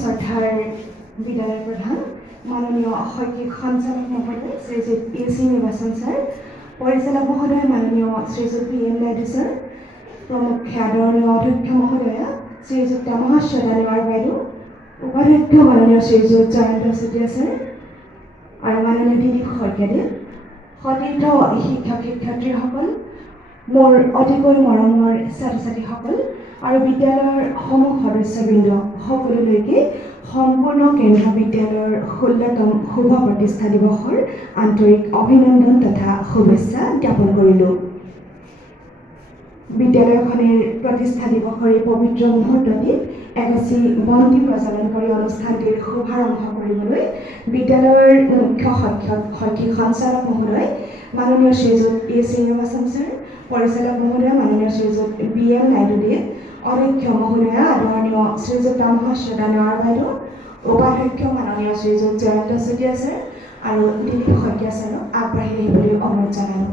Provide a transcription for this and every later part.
শ্ৰদ্ধাৰ বিদ্যালয়ৰ প্ৰধান মাননীয় শৈক্ষিক সঞ্চালক মহোদয় শ্ৰীযুত এ.চি. নিৰ্বাচন ছাৰ, পৰিচালক মহোদয় মাননীয় শ্ৰীযুত পি.এম. নাইডু ছাৰ, প্ৰমুখ আদৰণীয় অধ্যক্ষ মহোদয়া শ্ৰীযুক্ত মহাশ্বেতা নেৱাৰ বাইদেউ, উপাধ্যক্ষ মাননীয় শ্ৰীযুত জয়ন্ত চেতিয়া ছাৰ আৰু মাননীয় দিলীপ শইকীয়াদেৱ, সতীৰ্থ শিক্ষক শিক্ষয়িত্ৰীসকল, মোৰ অতিকৈ মৰমৰ ছাত্ৰ ছাত্ৰীসকল আৰু বিদ্যালয়ৰ সমূহ সদস্যবৃন্দ সকলোলৈকে সম্পূৰ্ণ কেন্দ্ৰীয় বিদ্যালয়ৰ 16তম শুভ প্ৰতিষ্ঠা দিৱসৰ আন্তৰিক অভিনন্দন তথা শুভেচ্ছা জ্ঞাপন কৰিলোঁ। বিদ্যালয়খনৰ প্ৰতিষ্ঠা দিৱসৰ এই পবিত্ৰ মুহূৰ্তটিত এগছি বন্তি প্ৰজ্বলন কৰি অনুষ্ঠানটিৰ শুভাৰম্ভ কৰিবলৈ বিদ্যালয়ৰ মুখ্য শৈক্ষিক সঞ্চালক মহোদয় মাননীয় শ্ৰীযুত এ.চি. নিৰ্বাচন ছাৰ, পৰিচালক মহোদয় মাননীয় শ্ৰীযুত পি.এম. নাইডুদেৱ, অধ্যক্ষ মহোদয়া আদৰণীয় শ্ৰীযুত মহাশ্বেতা নেৱাৰ বাইদেউ, উপাধ্যক্ষ মাননীয় শ্ৰীযুত জয়ন্ত চেতিয়া ছাৰ আৰু দিলীপ শইকীয়া ছাৰক আগবাঢ়ি আহিবলৈ অনুৰোধ জনালোঁ।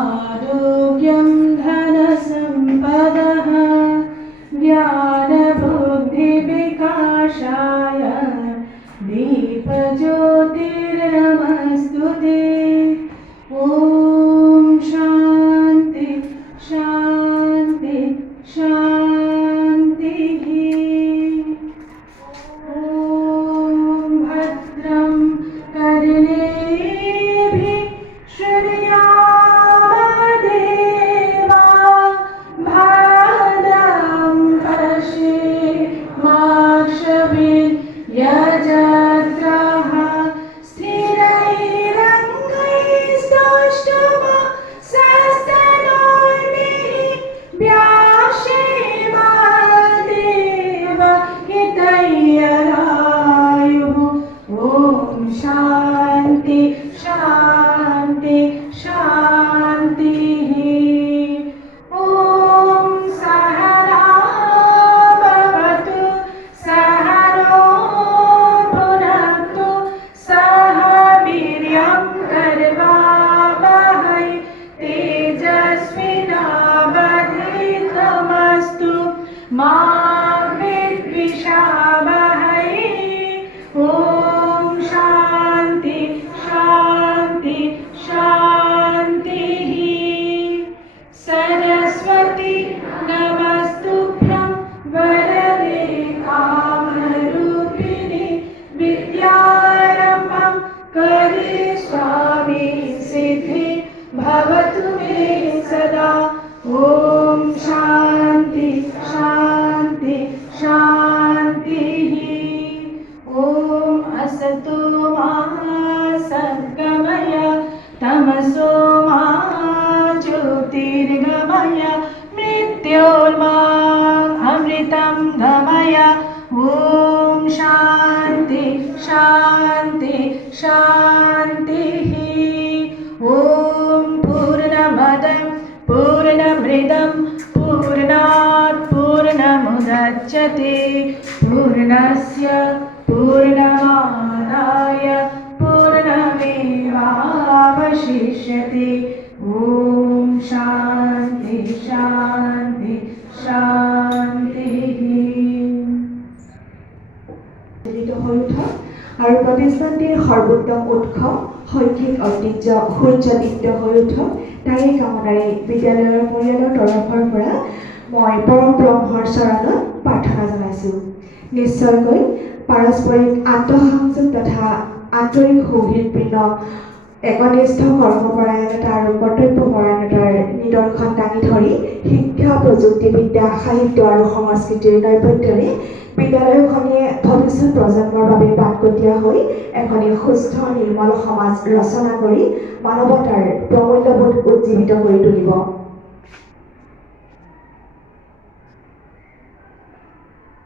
आरोग्यं धनसम्पदः ज्ञानबुद्धिविकासाय दीपज्योतिर्नमस्तुते। ॐ शान्ति शान्ति शान्तिः। ॐ भद्रं कर्णेभिः यजत्राः स्थिरैरङ्गैस्तुष्टुवांसस्तनूर्भिः व्यासेमदेव हितैषदायुः। ॐ शान्ति शान्ति शान्तिः। ॐ सहना भवतु सहनो भुनक्तु सह वीर्यं कर्वावहै तेजस्विनावधीतमस्तु मा विद्विषावहै। ॐ शान्ति शान्ति शान्तिः। सरस्वती नमस्तुभ्यं वरदे कामरूपिणि विद्यारम्भं करिष्यामि सिद्धि भवतु मे सदा। ॐ शान्ति शान्ति शान्तिः। ॐ असतो मा सद्गमय तमसो मा ज्योतिर्गमय मृत्योर्मा अमृतं गमय। ॐ शान्ति शान्ति शान्तिः। ॐ पूर्णमदं पूर्णमिदं पूर्णात् पूर्णमुदच्यते पूर्णस्य पूर्णमादाय पूर्णमेवावशिष्यते। ॐ शान्ति शान्ति शान्तिः। হৈ উঠক আৰু প্ৰতিষ্ঠানটিৰ সৰ্বোত্তম উৎসৱ শৈক্ষিক ঐতিহ্য সূৰ্যদীপ্ত হৈ উঠক তাৰে কামনাৰে বিদ্যালয়ৰ পৰিয়ালৰ তৰফৰ পৰা মই পৰম ব্ৰহ্মৰ চৰণত প্ৰাৰ্থনা জনাইছোঁ। নিশ্চয়কৈ পাৰস্পৰিক আন্তঃসংযোগ তথা আন্তৰিক সৌহাৰ্দ্যপূৰ্ণ একনিষ্ঠ কৰ্মপৰায়ণতা আৰু কৰ্তব্যপৰায়ণতাৰ নিদৰ্শন দাঙি ধৰি শিক্ষা প্ৰযুক্তিবিদ্যা সাহিত্য আৰু সংস্কৃতিৰ নৈপথ্যৰে বিদ্যালয়খনে ভৱিষ্যত প্ৰজন্মৰ বাবে বাটকটীয়া হৈ এখনি সুস্থ নিৰ্মল সমাজ ৰচনা কৰি মানৱতাৰ প্ৰমূল্যবোধ উজ্জীৱিত কৰি তুলিব।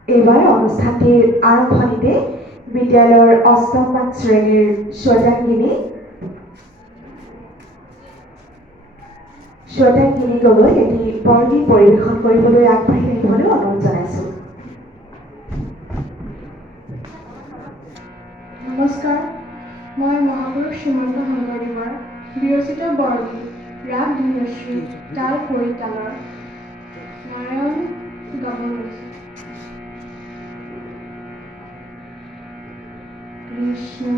এইবাৰ অনুষ্ঠানটিৰ আৰম্ভণিতে বিদ্যালয়ৰ অষ্টমমান শ্ৰেণীৰ শ্ৰোতাঙ্গিনী শ্ৰোতাগিনি গগৈ এটি বৰগীত পৰিৱেশন কৰিবলৈ আগবাঢ়ি আহিবলৈ অনুৰোধ জনাইছোঁ। নমস্কাৰ, মই মহাপুৰুষ শ্ৰীমন্ত শংকৰদেৱৰ বিৰচিত বৰগীত ৰাগ ধনুশ্ৰী তাল পৰিতালৰ নাৰায়ণ গাব লৈছোঁ। কৃষ্ণ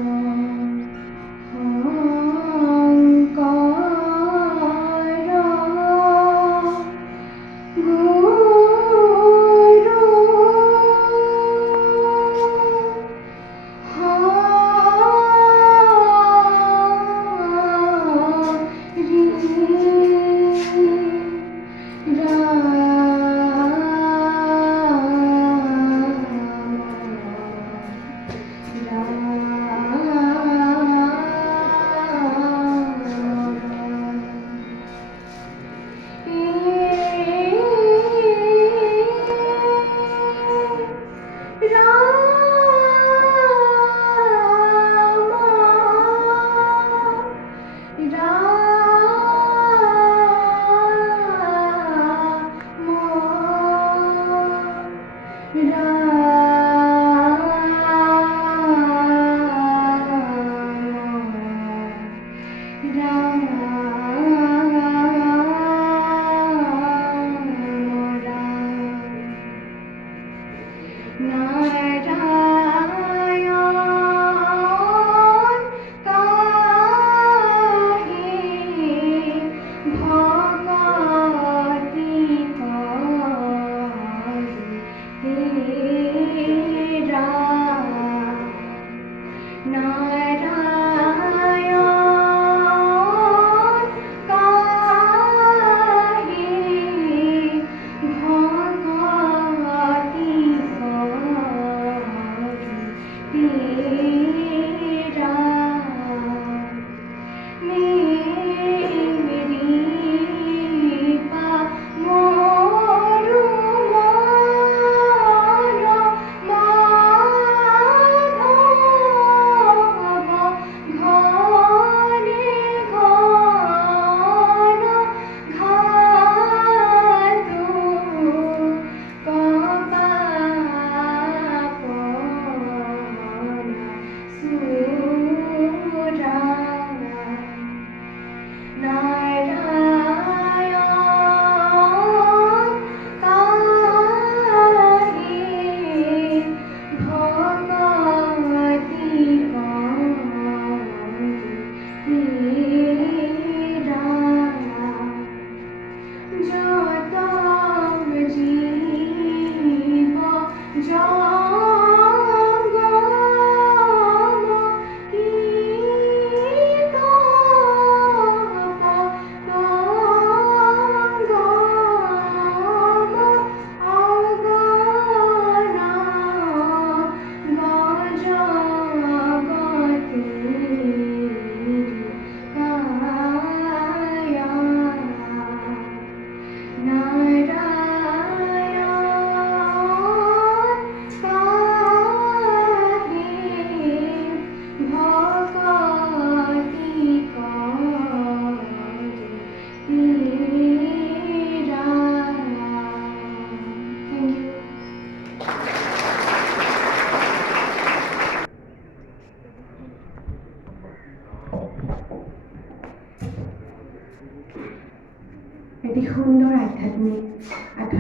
এটি সুন্দৰ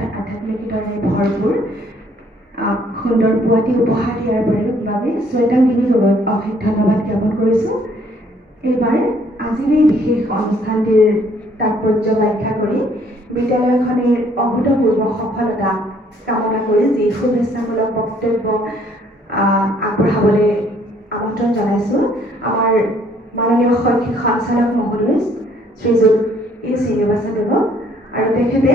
আধ্যাত্মিকতাৰে ভৰপূৰ সুন্দৰ পুৱাতি উপহাৰ দিয়াৰ বাবে শ্ৰোতাগিনি গগৈক অশেষ ধন্যবাদ জ্ঞাপন কৰিছোঁ। এইবাৰ আজিৰ এই বিশেষ অনুষ্ঠানটিৰ তাৎপৰ্য ব্যাখ্যা কৰি বিদ্যালয়খনৰ অভূতপূৰ্ব সফলতা কামনা কৰি যি শুভেচ্ছামূলক বক্তব্য আগবঢ়াবলৈ আমন্ত্ৰণ জনাইছোঁ আমাৰ মাননীয় শৈক্ষিক সঞ্চালক মহোদয় শ্ৰীযুত ই শ্ৰীনিবাসদেৱক আৰু তেখেতে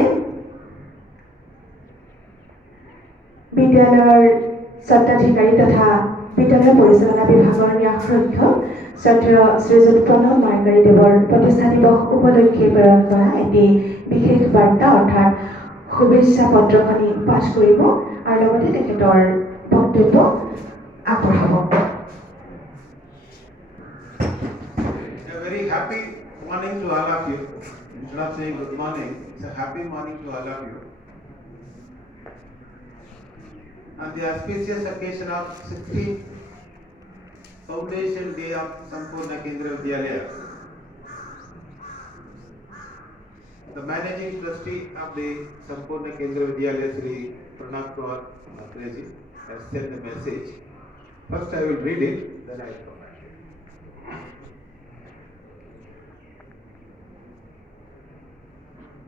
বিদ্যালয়ৰ স্বত্বাধিকাৰী তথা বিদ্যালয় পৰিচালনা বিভাগৰ ন্যাসৰক্ষ শ্ৰদ্ধেয় শ্ৰীযুত প্ৰণৱ মাৰ্গাৰীদেৱৰ প্ৰতিষ্ঠা দিৱস উপলক্ষে প্ৰেৰণ কৰা এটি বিশেষ বাৰ্তা অৰ্থাৎ শুভেচ্ছা পত্ৰখনি পাঠ কৰিব আৰু লগতে তেখেতৰ বক্তব্য আগবঢ়াব। Very happy morning to all of you. Instead of saying good morning. It's a happy morning to all of you. On the auspicious occasion of 16th Foundation Day of Sampurna Kendriya Vidyalaya, the Managing Trustee of the Sampurna Kendriya Vidyalaya, Sri Pranab Kumar Mathreji, has sent the message. First I will read it, then I will comment.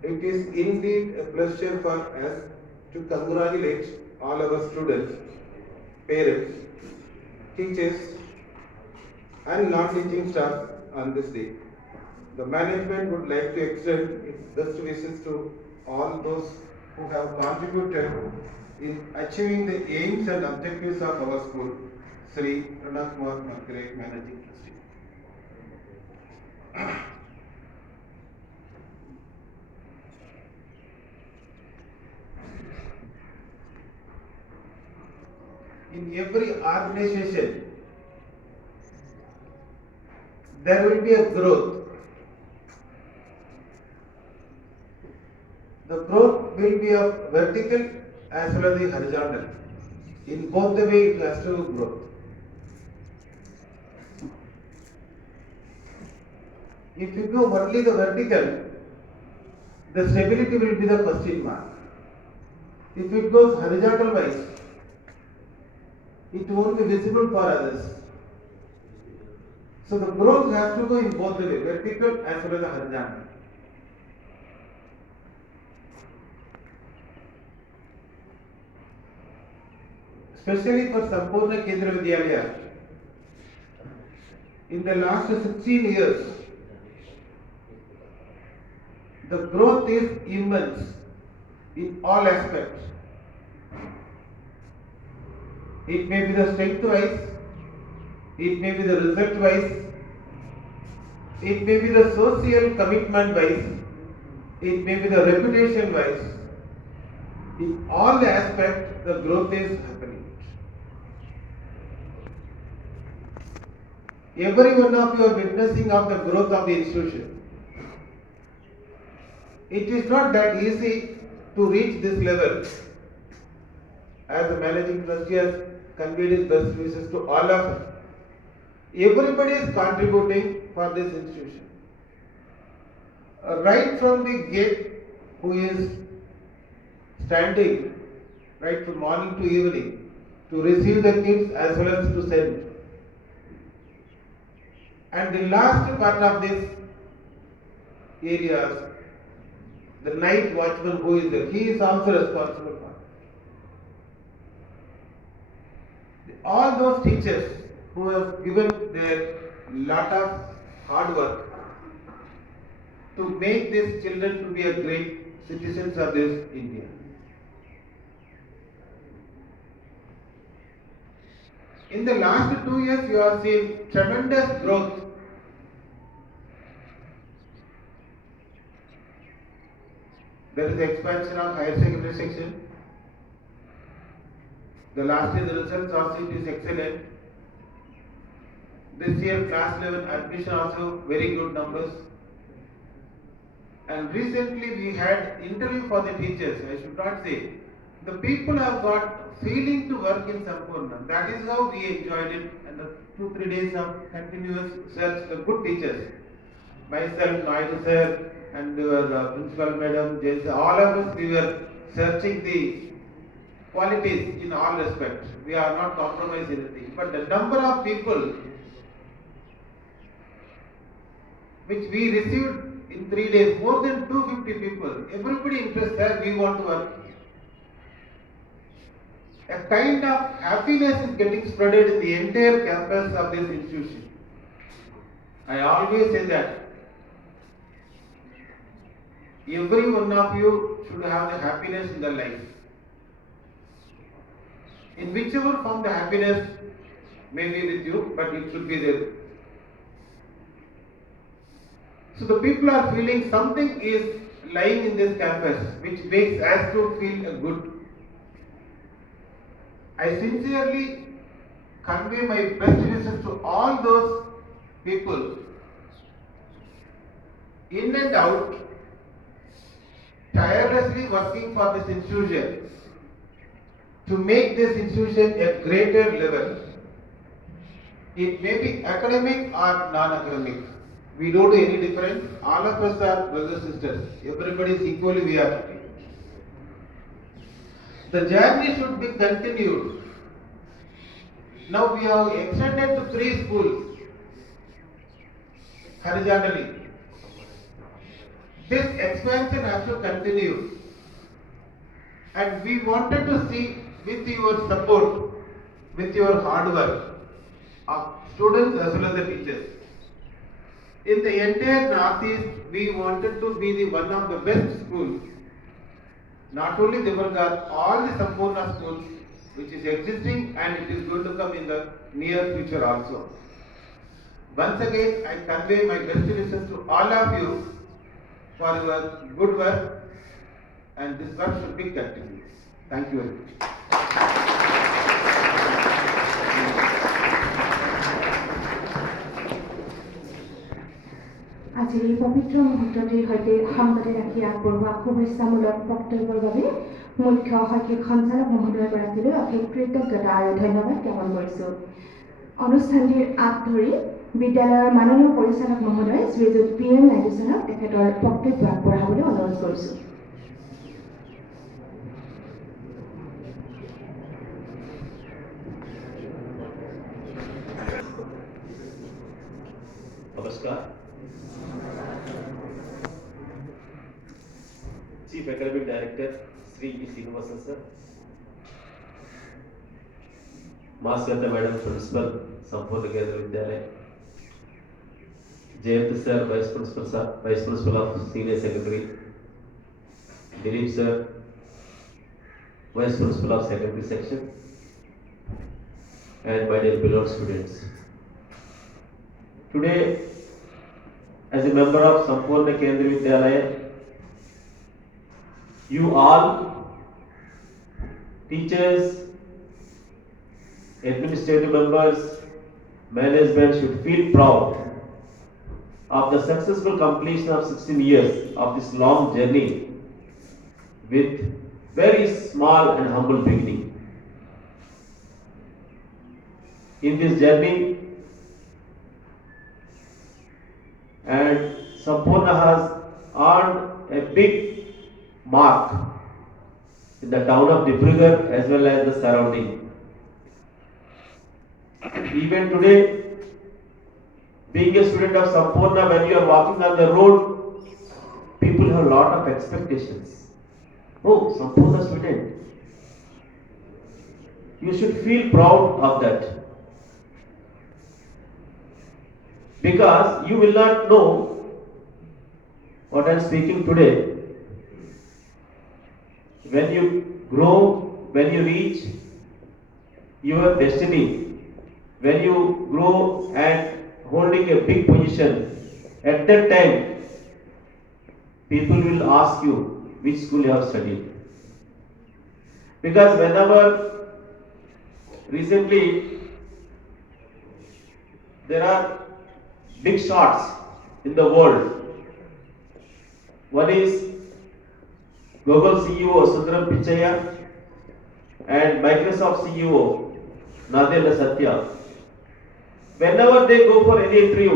It is indeed a pleasure for us to congratulate all our students, parents, teachers, and non-teaching staff on this day. The management would like to extend its best wishes to all those who have contributed in achieving the aims and objectives of our school. Sri Pranab Kumar Mathre, Managing Trustee. In every organization, there will be a growth. The growth will be of vertical as well as the horizontal. In both the way, it has to grow. If you go only the vertical, the stability will be the question mark. If it goes horizontal wise, it won't be visible for others. So the growth has to go in both the way, vertical as well as the horizontal. Especially for Sampurna Kendriya Vidyalaya, in the last 16 years, the growth is immense in all aspects. It may be the strength wise, it may be the result wise, it may be the social commitment wise, it may be the reputation wise. In all the aspects, the growth is happening. Every one of you are witnessing of the growth of the institution. It is not that easy to reach this level. As the managing trustee has conveyed his best wishes to all of us. Everybody is contributing for this institution. Right from the gate, who is standing right from morning to evening to receive the kids as well as to send. And the last part of this area, the night watchman who is there, he is also responsible for it. All those teachers who have given their lot of hard work to make these children to be a great citizens of this India. In the last 2 years, you have seen tremendous growth. There is expansion of higher secondary section. The last year the results of it is excellent. This year class level admission also very good numbers. And recently we had interview for the teachers. I should not say. The people have got feeling to work in Sampurna. That is how we enjoyed it. And the 2-3 days of continuous search, the good teachers. Myself, Naidu sir, and principal madam, all of us, we were searching the qualities in all respects. We are not compromising anything. But the number of people which we received in 3 days, more than 250 people, everybody interested, we want to work. A kind of happiness is getting spreaded in the entire campus of this institution. I always say that every one of you should have the happiness in their life. In whichever form the happiness may be with you, but it should be there. So the people are feeling something is lying in this campus which makes us to feel good. I sincerely convey my best wishes to all those people in and out tirelessly working for this institution to make this institution a greater level. It may be academic or non-academic. We don't do any difference. All of us are brothers and sisters. Everybody is equally we are happy. The journey should be continued. Now we have extended to 3 schools horizontally. This expansion has to continue. And we wanted to see with your support, with your hard work, of students as well as the teachers. In the entire Northeast, we wanted to be the one of the best schools. Not only Devargar, all the Sampurna schools which is existing and it is going to come in the near future also. Once again, I convey my best wishes to all of you for your good work, and this work should be continued. Thank you very much. আজিৰ এই পবিত্ৰ মুহূৰ্তটিৰ সৈতে সংগতি ৰাখি আগবঢ়োৱা শুভেচ্ছামূলক বক্তব্যৰ বাবে মুখ্য শৈক্ষিক সঞ্চালক মহোদয়গৰাকীলৈ অশেষ কৃতজ্ঞতা আৰু ধন্যবাদ জ্ঞাপন কৰিছোঁ। অনুষ্ঠানটিৰ আগ ধৰি বিদ্যালয়ৰ মাননীয় পৰিচালক মহোদয় শ্ৰীযুত PM নাইডু ছাৰক তেখেতৰ বক্তব্য আগবঢ়াবলৈ অনুৰোধ কৰিছোঁ। नमस्कार। Chief academic director Shri E. Srinivasan sir, Masgata madam principal संपूर्ण केंद्र विद्यालय, Jayant sir vice principal of senior secondary, Dilip sir vice principal of secondary section, and my dear beloved students. Today, as a member of Sampurna Kendra Vidyalaya, you all, teachers, administrative members, management should feel proud of the successful completion of 16 years of this long journey with very small and humble beginning. In this journey, and Sampurna has earned a big mark in the town of Dibrugarh as well as the surrounding. Even today, being a student of Sampurna, when you are walking on the road, people have a lot of expectations. Oh, Sampurna student. You should feel proud of that. Because you will not know what I am speaking today. When you grow, when you reach your destiny, when you grow and holding a big position, at that time, people will ask you which school you have studied. Because whenever recently there are big shots in the world. One is Google CEO Sundaram Pichai and Microsoft CEO Nadella Satya. Whenever they go for any interview,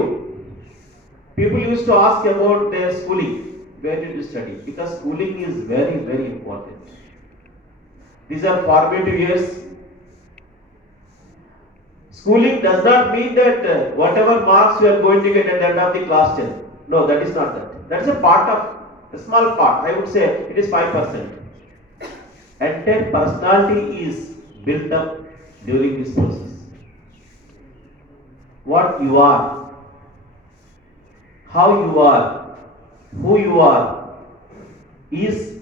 people used to ask about their schooling. Where did you study? Because schooling is very, very important. These are formative years. Schooling does not mean that whatever marks you are going to get at the end of the class 10. No, that is not that. That's a part of, a small part. I would say it is 5%. Entire personality is built up during this process. What you are, how you are, who you are, is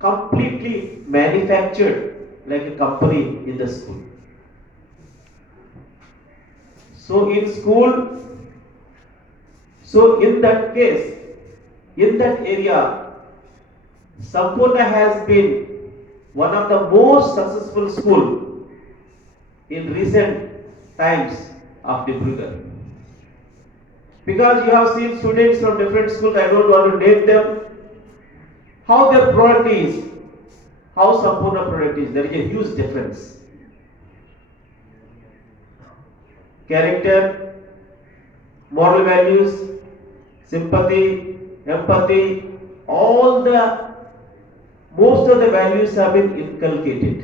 completely manufactured like a company in the school. So in school, so in that case, in that area, Sampurna has been one of the most successful school in recent times of Dibrugarh. Because you have seen students from different schools, I don't want to name them, how their product is, how Sampurna product is, there is a huge difference. Character, moral values, sympathy, empathy, most of the values have been inculcated.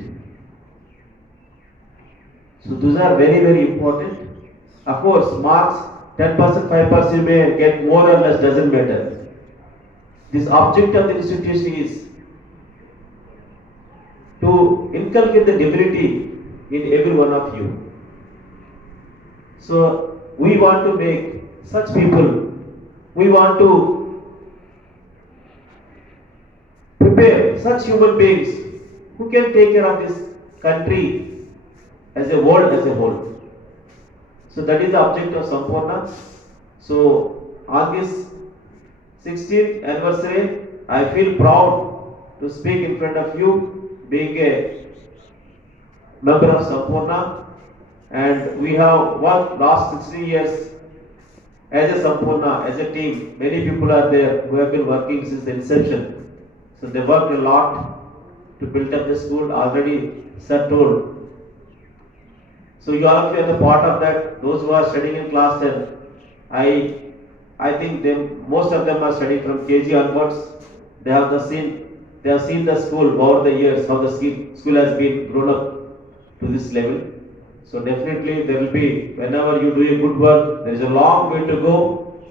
So those are very, very important. Of course, marks 10%, 5% you may get more or less, doesn't matter. This object of the institution is to inculcate the divinity in every one of you. So we want to make such people, we want to prepare such human beings who can take care of this country as a world as a whole. So that is the object of Sampurna. So on this 16th anniversary, I feel proud to speak in front of you, being a member of Sampurna, and we have worked last 16 years as a Sampurna, as a team. Many people are there who have been working since the inception. So they worked a lot to build up the school, already sir told. So you all of you are the part of that. Those who are studying in class 10, I think most of them are studying from KG onwards. They have seen the school over the years, how the school has been grown up to this level. So definitely there will be, whenever you do a good work, there is a long way to go.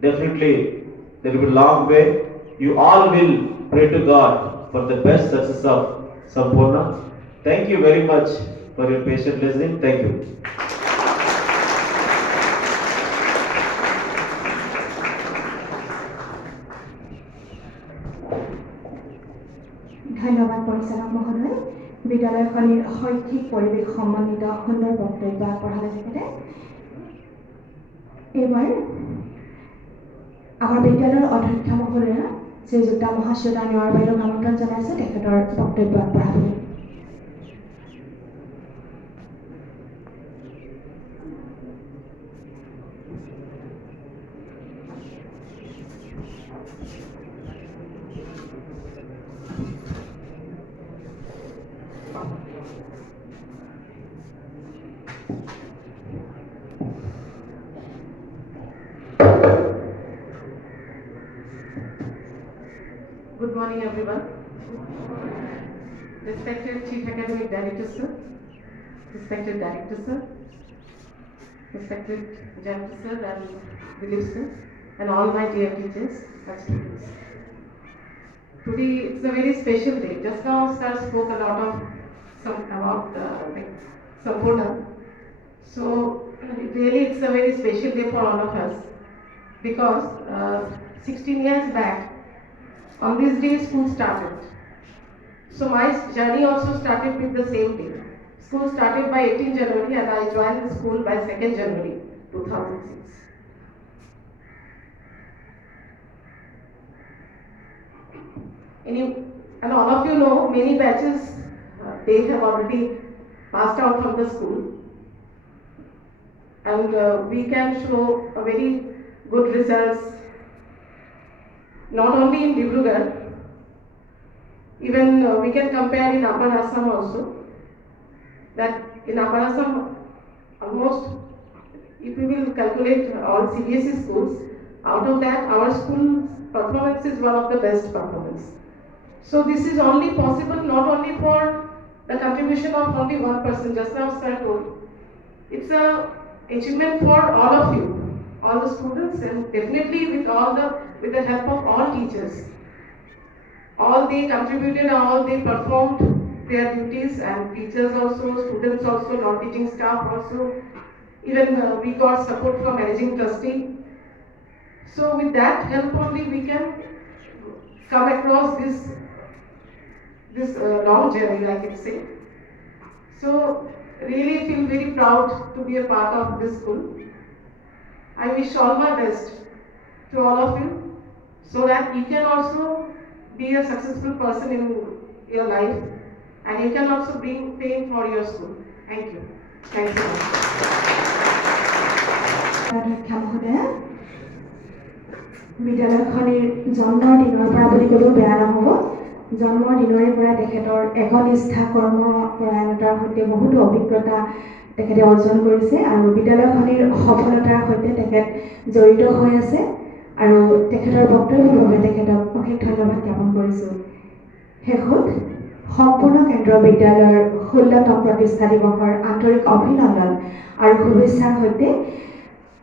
Definitely there will be a long way. You all will pray to God for the best success of Sampurna. Thank you very much for your patient listening. Thank you. ধন্যবাদ পৰিচালক মহোদয়। বিদ্যালয়খনিৰ শৈক্ষিক পৰিৱেশ সম্বন্ধিত সুন্দৰ বক্তব্য আগবঢ়ালে তেখেতে। এইবাৰ আমাৰ বিদ্যালয়ৰ অধ্যক্ষ মহোদয়া শ্ৰীযুক্ত মহাশ্বেতা নেৱাৰ বাইদেউক আমন্ত্ৰণ জনাইছে তেখেতৰ বক্তব্য আগবঢ়াবলৈ। Good morning, everyone. Respected Chief Academic Director, sir. Respected Director, sir. Respected Janitor, sir, and Dilip, sir, and all my dear teachers and students. Today it's a very special day. Just now, sir spoke a lot about Sampurna. So really, it's a very special day for all of us because 16 years back, on this day, school started. So my journey also started with the same day. School started by 18 January and I joined the school by 2nd January 2006. And all of you know, many batches, they have already passed out from the school. And we can show a very good results not only in Dibrugarh, even we can compare in Upper Assam also. That in Upper Assam, almost, if we will calculate all CBSE schools, out of that, our school's performance is one of the best performance. So this is only possible not only for the contribution of only one person, just now sir told. It's a achievement for all of you, all the students, and definitely with the help of all teachers. All they contributed, all they performed their duties, and teachers also, students also, non-teaching staff also. Even we got support from managing trustee. So with that help only we can come across this long journey, I can say. So really feel very proud to be a part of this school. I wish all my best to all of you so that you can also be a successful person in your life and you can also bring fame for your school. Thank you. Thank you. অধ্যক্ষ মহোদয়া বিদ্যালয়খনিৰ জন্মৰ দিনৰ পৰা বুলি ক'লেও বেয়া নহ'ব। জন্মৰ দিনৰে পৰা তেখেতৰ একনিষ্ঠা কৰ্মপৰায়ণতাৰ সৈতে বহুতো অভিজ্ঞতা তেখেতে অৰ্জন কৰিছে আৰু বিদ্যালয়খনিৰ সফলতাৰ সৈতে তেখেত জড়িত হৈ আছে আৰু তেখেতৰ বক্তব্যৰ বাবে তেখেতক অশেষ ধন্যবাদ জ্ঞাপন কৰিছোঁ। শেষত সম্পূৰ্ণ কেন্দ্ৰ বিদ্যালয়ৰ 16তম প্ৰতিষ্ঠা দিৱসৰ আন্তৰিক অভিনন্দন আৰু শুভেচ্ছাৰ সৈতে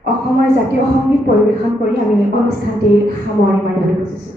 অসমৰ জাতীয় সংগীত পৰিৱেশন কৰি আমি অনুষ্ঠানটি সামৰণি মাৰিবলৈ খুজিছোঁ।